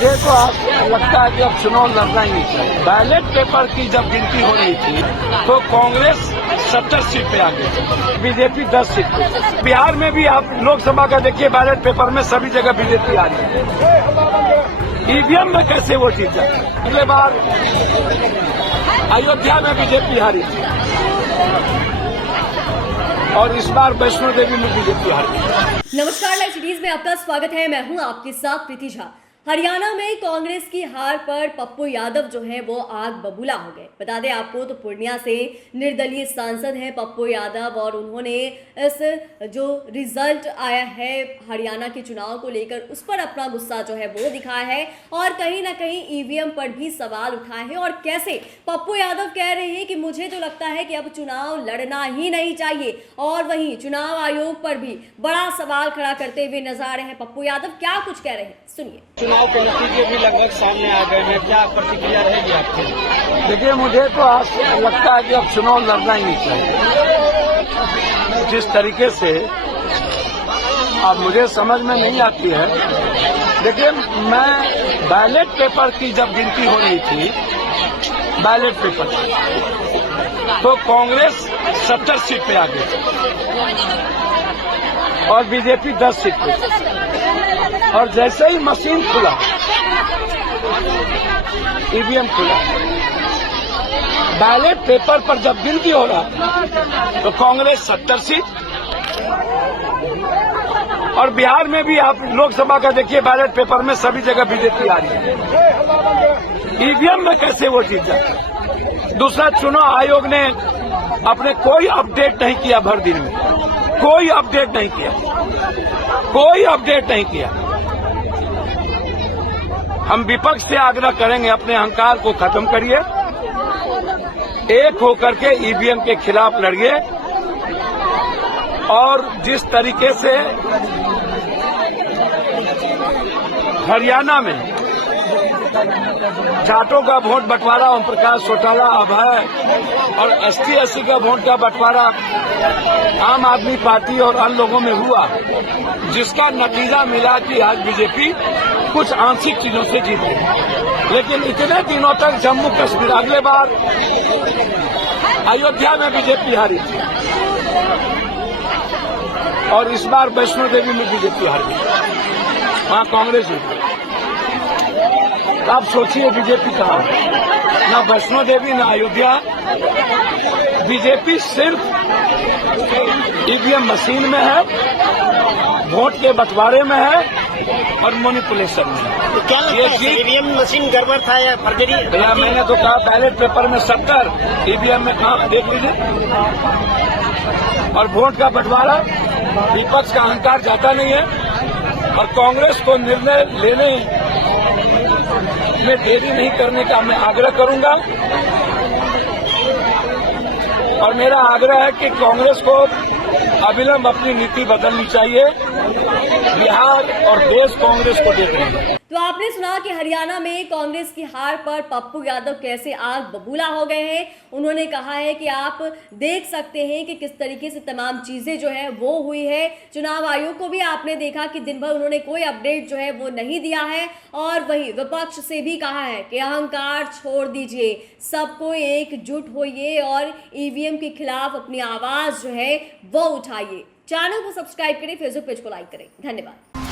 मुझे तो लगता है कि अब चुनाव लड़ना ही नहीं चाहिए। बैलेट पेपर की जब गिनती हो रही थी तो कांग्रेस 70 सीट पे आ गई, बीजेपी 10 सीट पे। बिहार में भी आप लोकसभा का देखिए, बैलेट पेपर में सभी जगह बीजेपी आ रही है। ईवीएम में कैसे वो जीत जाए? अगले बार अयोध्या में बीजेपी हारी थी और इस बार वैष्णो देवी में बीजेपी हारी। नमस्कार, लाइव सिटीज में आपका स्वागत है। मैं हूं आपके साथ प्रीति झा। हरियाणा में कांग्रेस की हार पर पप्पू यादव जो है वो आग बबूला हो गए। बता दें आपको तो पूर्णिया से निर्दलीय सांसद हैं पप्पू यादव और उन्होंने इस जो रिजल्ट आया है हरियाणा के चुनाव को लेकर उस पर अपना गुस्सा जो है वो दिखाया है और कहीं ना कहीं ईवीएम पर भी सवाल उठाए हैं। और कैसे पप्पू यादव कह रहे हैं कि मुझे तो लगता है कि अब चुनाव लड़ना ही नहीं चाहिए, और वहीं चुनाव आयोग पर भी बड़ा सवाल खड़ा करते हुए नजर आ रहे हैं पप्पू यादव। क्या कुछ कह रहे हैं, सुनिए। चुनाव के नतीजे भी लगभग सामने आ गए हैं, क्या प्रतिक्रिया रहेगी आपकी? देखिए, मुझे तो लगता है कि अब चुनाव लड़ना ही नहीं चाहिए। जिस तरीके से अब मुझे समझ में नहीं आती है। देखिए, मैं बैलेट पेपर की जब गिनती हो रही थी, बैलेट पेपर तो कांग्रेस 70 सीट पे आ गई और बीजेपी 10 सीट पे। और जैसे ही मशीन खुला, ईवीएम खुला, बैलेट पेपर पर जब गिनती हो रहा तो कांग्रेस 70 सीट, और बिहार में भी आप लोकसभा का देखिए, बैलेट पेपर में सभी जगह बीजेपी आ रही है। ईवीएम में कैसे वो जीत जाता? दूसरा, चुनाव आयोग ने अपने कोई अपडेट नहीं किया, भर दिन में कोई अपडेट नहीं किया, कोई अपडेट नहीं किया। हम विपक्ष से आग्रह करेंगे, अपने अहंकार को खत्म करिए, एक होकर के ईवीएम के खिलाफ लड़िए। और जिस तरीके से हरियाणा में जाटों का वोट बंटवारा ओम प्रकाश चौटाला, अभय और एसटी का वोट का बंटवारा आम आदमी पार्टी और अन्य लोगों में हुआ, जिसका नतीजा मिला कि आज बीजेपी कुछ आंशिक चीजों से जीत गई। लेकिन इतने दिनों तक जम्मू कश्मीर, अगले बार अयोध्या में बीजेपी हारी थी और इस बार वैष्णो देवी में बीजेपी हार गई, वहां कांग्रेस जीती। आप सोचिए, बीजेपी कहाँ है? ना वैष्णो देवी ना अयोध्या। बीजेपी सिर्फ ईवीएम मशीन में है, वोट के बंटवारे में है और मैनिपुलेशन में है। तो क्या लगता है, ईवीएम मशीन गड़बड़ था या फर्जरी? भैया, मैंने तो कहा बैलेट पेपर में 70, ईवीएम में कहा, देख लीजिए। और वोट का बंटवारा, विपक्ष का अहंकार जाता नहीं है और कांग्रेस को निर्णय लेने में देरी नहीं करने का मैं आग्रह करूंगा। और मेरा आग्रह है कि कांग्रेस को अविलंब अपनी नीति बदलनी चाहिए। बिहार और देश कांग्रेस को देख रहे हैं। तो आपने सुना कि हरियाणा में कांग्रेस की हार पर पप्पू यादव कैसे आग बबूला हो गए हैं। उन्होंने कहा है कि आप देख सकते हैं कि किस तरीके से तमाम चीजें जो है वो हुई है। चुनाव आयोग को भी आपने देखा कि दिन भर उन्होंने कोई अपडेट जो है वो नहीं दिया है। और वही विपक्ष से भी कहा है कि अहंकार छोड़ दीजिए, सबको एकजुट होइए और ईवीएम के खिलाफ अपनी आवाज जो है वो उठाइए। चैनल को सब्सक्राइब करें, फेसबुक पेज को लाइक करें। धन्यवाद।